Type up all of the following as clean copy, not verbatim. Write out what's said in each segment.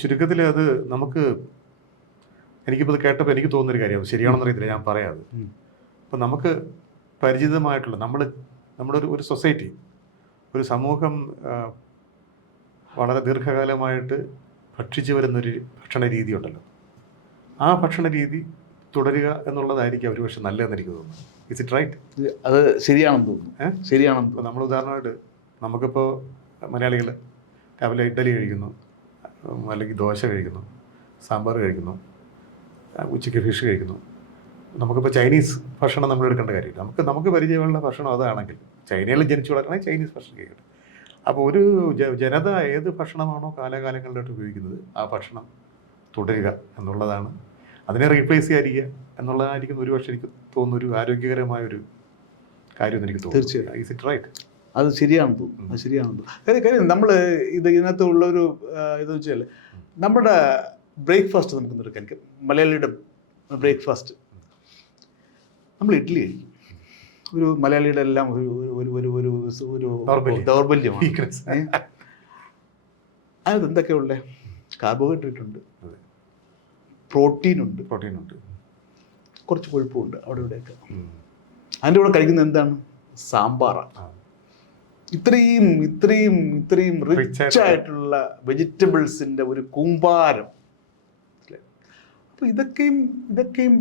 ചുരുക്കത്തിൽ അത് നമുക്ക് എനിക്കിപ്പോൾ ഇത് കേട്ടപ്പോൾ എനിക്ക് തോന്നുന്നൊരു കാര്യം ശരിയാണെന്ന് അറിയത്തില്ല, ഞാൻ പറയാത്. അപ്പം നമുക്ക് പരിചിതമായിട്ടുള്ള നമ്മുടെ ഒരു സൊസൈറ്റി, ഒരു സമൂഹം വളരെ ദീർഘകാലമായിട്ട് ഭക്ഷിച്ചു വരുന്നൊരു ഭക്ഷണ രീതി ഉണ്ടല്ലോ, ആ ഭക്ഷണ രീതി തുടരുക എന്നുള്ളതായിരിക്കും ഒരു പക്ഷെ നല്ലതെന്ന് എനിക്ക് തോന്നുന്നു. Is it right? അത് ശരിയാണെന്ന് തോന്നുന്നു. ശരിയാണെന്ന്. ഇപ്പോൾ നമ്മൾ ഉദാഹരണമായിട്ട് നമുക്കിപ്പോൾ മലയാളികൾ രാവിലെ ഇഡ്ഡലി കഴിക്കുന്നു, അല്ലെങ്കിൽ ദോശ കഴിക്കുന്നു, സാമ്പാർ കഴിക്കുന്നു, ഉച്ചയ്ക്ക് ഫിഷ് കഴിക്കുന്നു. നമുക്കിപ്പോൾ ചൈനീസ് ഭക്ഷണം നമ്മൾ എടുക്കേണ്ട കാര്യമില്ല. നമുക്ക് പരിചയമുള്ള ഭക്ഷണം അതാണെങ്കിൽ ചൈനയിൽ ജനിച്ചു വളർക്കണമെങ്കിൽ ചൈനീസ് ഭക്ഷണം കഴിക്കട്ടെ. അപ്പോൾ ഒരു ജനത ഏത് ഭക്ഷണമാണോ കാലാകാലങ്ങളിലായിട്ട് ഉപയോഗിക്കുന്നത് ആ ഭക്ഷണം തുടരുക എന്നുള്ളതാണ്. അതിനെ റീപ്ലേസ് ചെയ്യാതിരിക്കുക എന്നുള്ളതായിരിക്കും ഒരു പക്ഷേ എനിക്ക് തോന്നുന്നു ഒരു ആരോഗ്യകരമായൊരു കാര്യം എന്ന് എനിക്ക് തോന്നുന്നു. തീർച്ചയായും. Is it right? അത് ശരിയാണെന്ന് തോന്നുന്നു. അത് ശരിയാണെന്ന് തോന്നുന്നു. കാര്യം നമ്മൾ ഇതിനകത്ത് ഉള്ളൊരു ഇതെന്ന് വെച്ചാൽ നമ്മുടെ ബ്രേക്ക്ഫാസ്റ്റ് നമുക്ക് എടുക്കാൻ, മലയാളിയുടെ ബ്രേക്ക്ഫാസ്റ്റ് നമ്മൾ ഇഡ്ഡലി കഴിക്കും. ഒരു മലയാളിയുടെ എല്ലാം ഒരു ദൗർബല്യമാണ്. അതിനകത്ത് എന്തൊക്കെയുള്ളത്? കാർബോഹൈഡ്രേറ്റ് ഉണ്ട്, പ്രോട്ടീനുണ്ട്, കുറച്ച് കൊഴുപ്പുണ്ട് അവിടെ ഇവിടെയൊക്കെ. അതിൻ്റെ കൂടെ കഴിക്കുന്നത് എന്താണ്? സാമ്പാറാണ്. ഇത്രയും റിച്ച് ആയിട്ടുള്ള വെജിറ്റബിൾസിൻ്റെ ഒരു കൂമ്പാരം. അപ്പോൾ ഇതൊക്കെയും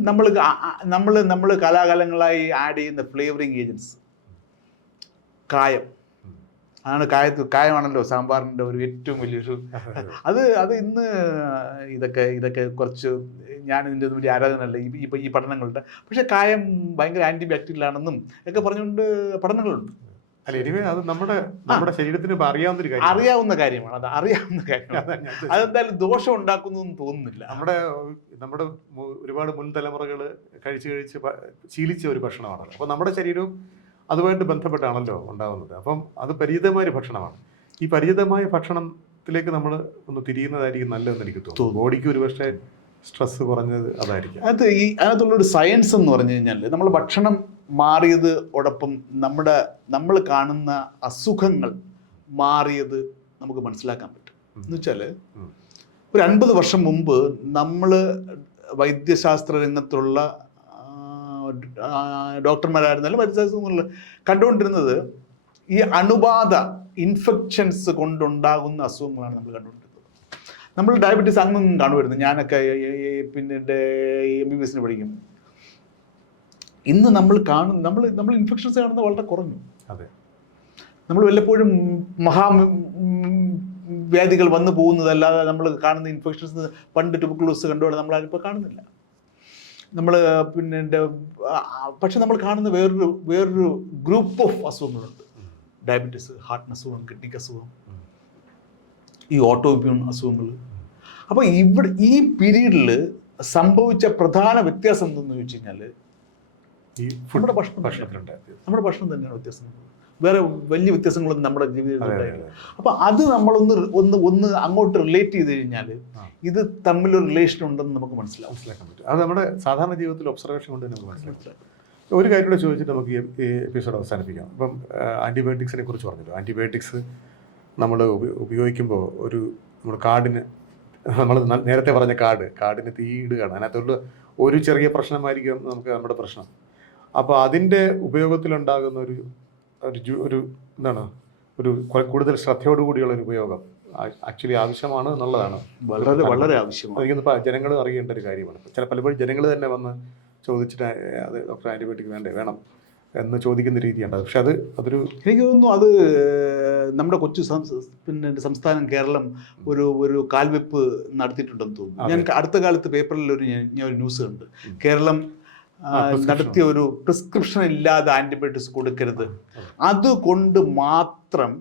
നമ്മൾ കാലാകാലങ്ങളായി ആഡ് ചെയ്യുന്ന ഫ്ലേവറിങ് ഏജൻസ്. കായമാണല്ലോ സാമ്പാറിൻ്റെ ഒരു ഏറ്റവും വലിയൊരു അത് ഇന്ന് ഇതൊക്കെ കുറച്ച് ഞാൻ ഇതിൻ്റെ വലിയ ആരാധനയല്ല ഈ പഠനങ്ങളുടെ. പക്ഷേ കായം ഭയങ്കര ആൻറ്റി ബാക്ടീരിയൽ ആണെന്നും ഒക്കെ പറഞ്ഞുകൊണ്ട് പഠനങ്ങളുണ്ട്. അല്ല, എനിവേ അത് നമ്മുടെ ശരീരത്തിന് അറിയാവുന്ന കാര്യമാണ്. അതെന്തായാലും ദോഷം ഉണ്ടാക്കുന്നു എന്ന് തോന്നുന്നില്ല. നമ്മുടെ ഒരുപാട് മുൻ തലമുറകൾ കഴിച്ച് ശീലിച്ച ഒരു ഭക്ഷണമാണല്ലോ. അപ്പോൾ നമ്മുടെ ശരീരവും അതുമായിട്ട് ബന്ധപ്പെട്ടാണല്ലോ ഉണ്ടാകുന്നത്. അപ്പം അത് പരിചിതമായ ഭക്ഷണമാണ്. ഈ പരിചിതമായ ഭക്ഷണത്തിലേക്ക് നമ്മൾ ഒന്ന് തിരിയുന്നതായിരിക്കും നല്ലതെന്ന് എനിക്ക് തോന്നുന്നു. ബോഡിക്ക് ഒരു പക്ഷേ സ്ട്രെസ് കുറഞ്ഞത് അതായിരിക്കും. അതിനകത്തുള്ളൊരു സയൻസ് എന്ന് പറഞ്ഞു കഴിഞ്ഞാൽ നമ്മൾ ഭക്ഷണം മാറിയതോടൊപ്പം നമ്മൾ കാണുന്ന അസുഖങ്ങൾ മാറിയത് നമുക്ക് മനസ്സിലാക്കാൻ പറ്റും. എന്ന് വെച്ചാൽ ഒരു 50 വർഷം മുമ്പ് നമ്മൾ വൈദ്യശാസ്ത്ര രംഗത്തുള്ള ഡോക്ടർമാരായിരുന്നാലും വൈദ്യശാസ്ത്രങ്ങളിൽ കണ്ടുകൊണ്ടിരുന്നത് ഈ അണുബാധ ഇൻഫെക്ഷൻസ് കൊണ്ടുണ്ടാകുന്ന അസുഖങ്ങളാണ് നമ്മൾ കണ്ടുകൊണ്ടിരുന്നത്. നമ്മൾ ഡയബറ്റീസ് അങ്ങും കാണുമായിരുന്നു. ഞാനൊക്കെ പിന്നെ MBBS പഠിക്കും. ഇന്ന് നമ്മൾ ഇൻഫെക്ഷൻസ് കാണുന്നത് വളരെ കുറഞ്ഞു. അതെ, നമ്മൾ വല്ലപ്പോഴും വ്യാധികൾ വന്നു പോകുന്നതല്ലാതെ നമ്മൾ കാണുന്ന ഇൻഫെക്ഷൻസ് പണ്ട് ട്യൂബർക്കുലോസിസ് കണ്ടുകൊണ്ട് നമ്മളാരിപ്പോൾ കാണുന്നില്ല. പക്ഷെ നമ്മൾ കാണുന്ന വേറൊരു ഗ്രൂപ്പ് ഓഫ് അസുഖങ്ങളുണ്ട്. ഡയബറ്റീസ്, ഹാർട്ടിന് അസുഖം, കിഡ്നിക്ക് അസുഖം, ഈ ഓട്ടോ ഇമ്മ്യൂൺ അസുഖങ്ങൾ. അപ്പോൾ ഈ പീരീഡിൽ സംഭവിച്ച പ്രധാന വ്യത്യാസം എന്തെന്ന് ചോദിച്ചു കഴിഞ്ഞാൽ നമ്മുടെ ഭക്ഷണം തന്നെയാണ് വ്യത്യാസം. വേറെ വലിയ വ്യത്യാസങ്ങളൊന്നും നമ്മുടെ ജീവിതത്തിൽ ഉണ്ടായില്ല. അപ്പോൾ അത് നമ്മളൊന്ന് അങ്ങോട്ട് റിലേറ്റ് ചെയ്ത് കഴിഞ്ഞാൽ ഇത് തമ്മിലൊരു റിലേഷൻ ഉണ്ടെന്ന് നമുക്ക് മനസ്സിലാക്കാൻ പറ്റും. അത് നമ്മുടെ സാധാരണ ജീവിതത്തിൽ ഒബ്സർവേഷൻ കൊണ്ട് നമുക്ക് മനസ്സിലാക്കാം. ഒരു കാര്യം കൂടെ ചോദിച്ചിട്ട് നമുക്ക് ഈ എപ്പിസോഡ് അവസാനിപ്പിക്കാം. ഇപ്പം ആൻറ്റിബയോട്ടിക്സിനെ കുറിച്ച് പറഞ്ഞല്ലോ. ആൻറ്റിബയോട്ടിക്സ് നമ്മൾ ഉപയോഗിക്കുമ്പോൾ നമ്മുടെ കാടിന്, നമ്മൾ നേരത്തെ പറഞ്ഞ കാടിന് തീയിടുകയാണ്. അതിനകത്തുള്ള ഒരു ചെറിയ പ്രശ്നമായിരിക്കും നമുക്ക് നമ്മുടെ പ്രശ്നം. അപ്പോൾ അതിൻ്റെ ഉപയോഗത്തിലുണ്ടാകുന്ന ഒരു കൂടുതൽ ശ്രദ്ധയോടുകൂടിയുള്ള ഒരു ഉപയോഗം ആക്ച്വലി ആവശ്യമാണ് എന്നുള്ളതാണ്. വളരെ ആവശ്യമാണ്. എനിക്കൊന്ന് ജനങ്ങൾ അറിയേണ്ട ഒരു കാര്യമാണ്. പലപ്പോഴും ജനങ്ങൾ തന്നെ വന്ന് ചോദിച്ചിട്ട് അത് ഡോക്ടർ ആൻറ്റിബയോട്ടിക് വേണം എന്ന് ചോദിക്കുന്ന രീതിയുണ്ട്. പക്ഷെ അതൊരു എനിക്ക് തോന്നുന്നു അത് നമ്മുടെ കൊച്ചു സംസ്ഥാനം കേരളം ഒരു കാൽവെപ്പ് നടത്തിയിട്ടുണ്ടെന്ന് തോന്നുന്നു. ഞാൻ അടുത്ത കാലത്ത് പേപ്പറിൽ ഞാൻ ഒരു ന്യൂസ് കണ്ട്. കേരളം നടത്തിയ ഒരു പ്രിസ്ക്രിപ്ഷൻ ഇല്ലാതെ ആൻറ്റിബയോട്ടിക്സ് കൊടുക്കരുത്. അതുകൊണ്ട് മാത്രം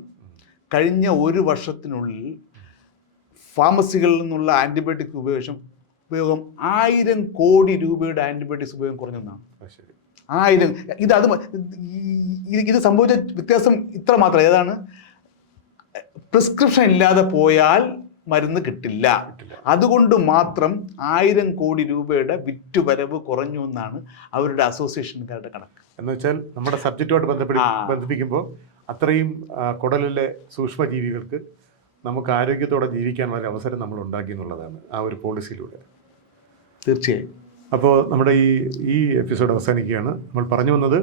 കഴിഞ്ഞ 1 വർഷത്തിനുള്ളിൽ ഫാർമസികളിൽ നിന്നുള്ള ആൻറ്റിബയോട്ടിക് ഉപയോഗം 1000 കോടി രൂപയുടെ ആൻറ്റിബയോട്ടിക്സ് ഉപയോഗം കുറഞ്ഞെന്നാണ്. 1000. ഇത് സംഭവിച്ച വ്യത്യാസം ഇത്ര മാത്രം. ഏതാണ്? പ്രിസ്ക്രിപ്ഷൻ ഇല്ലാതെ പോയാൽ മരുന്ന് കിട്ടില്ല. അതുകൊണ്ട് മാത്രം 1000 കോടി രൂപയുടെ വിറ്റുവരവ് കുറഞ്ഞു എന്നാണ് അവരുടെ അസോസിയേഷൻകാരുടെ കണക്ക്. എന്ന് വെച്ചാൽ നമ്മുടെ സബ്ജക്റ്റുമായിട്ട് ബന്ധിപ്പിക്കുമ്പോൾ അത്രയും കുടലിലെ സൂക്ഷ്മജീവികൾക്ക് നമുക്ക് ആരോഗ്യത്തോടെ ജീവിക്കാനുള്ള ഒരു അവസരം നമ്മൾ ഉണ്ടാക്കി എന്നുള്ളതാണ് ആ ഒരു പോളിസിയിലൂടെ. തീർച്ചയായും. അപ്പോൾ നമ്മുടെ ഈ എപ്പിസോഡ് അവസാനിക്കുകയാണ്. നമ്മൾ പറഞ്ഞു വന്നത്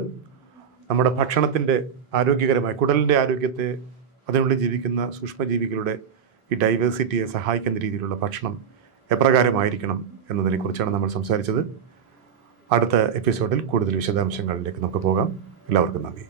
നമ്മുടെ ഭക്ഷണത്തിൻ്റെ ആരോഗ്യകരമായ കുടലിൻ്റെ ആരോഗ്യത്തെ, അതിനുള്ളിൽ ജീവിക്കുന്ന സൂക്ഷ്മജീവികളുടെ ഈ ഡൈവേഴ്സിറ്റിയെ സഹായിക്കുന്ന രീതിയിലുള്ള ഭക്ഷണം എപ്രകാരമായിരിക്കണം എന്നതിനെക്കുറിച്ചാണ് നമ്മൾ സംസാരിച്ചത്. അടുത്ത എപ്പിസോഡിൽ കൂടുതൽ വിശദാംശങ്ങളിലേക്ക് നമുക്ക് പോകാം. എല്ലാവർക്കും നന്ദി.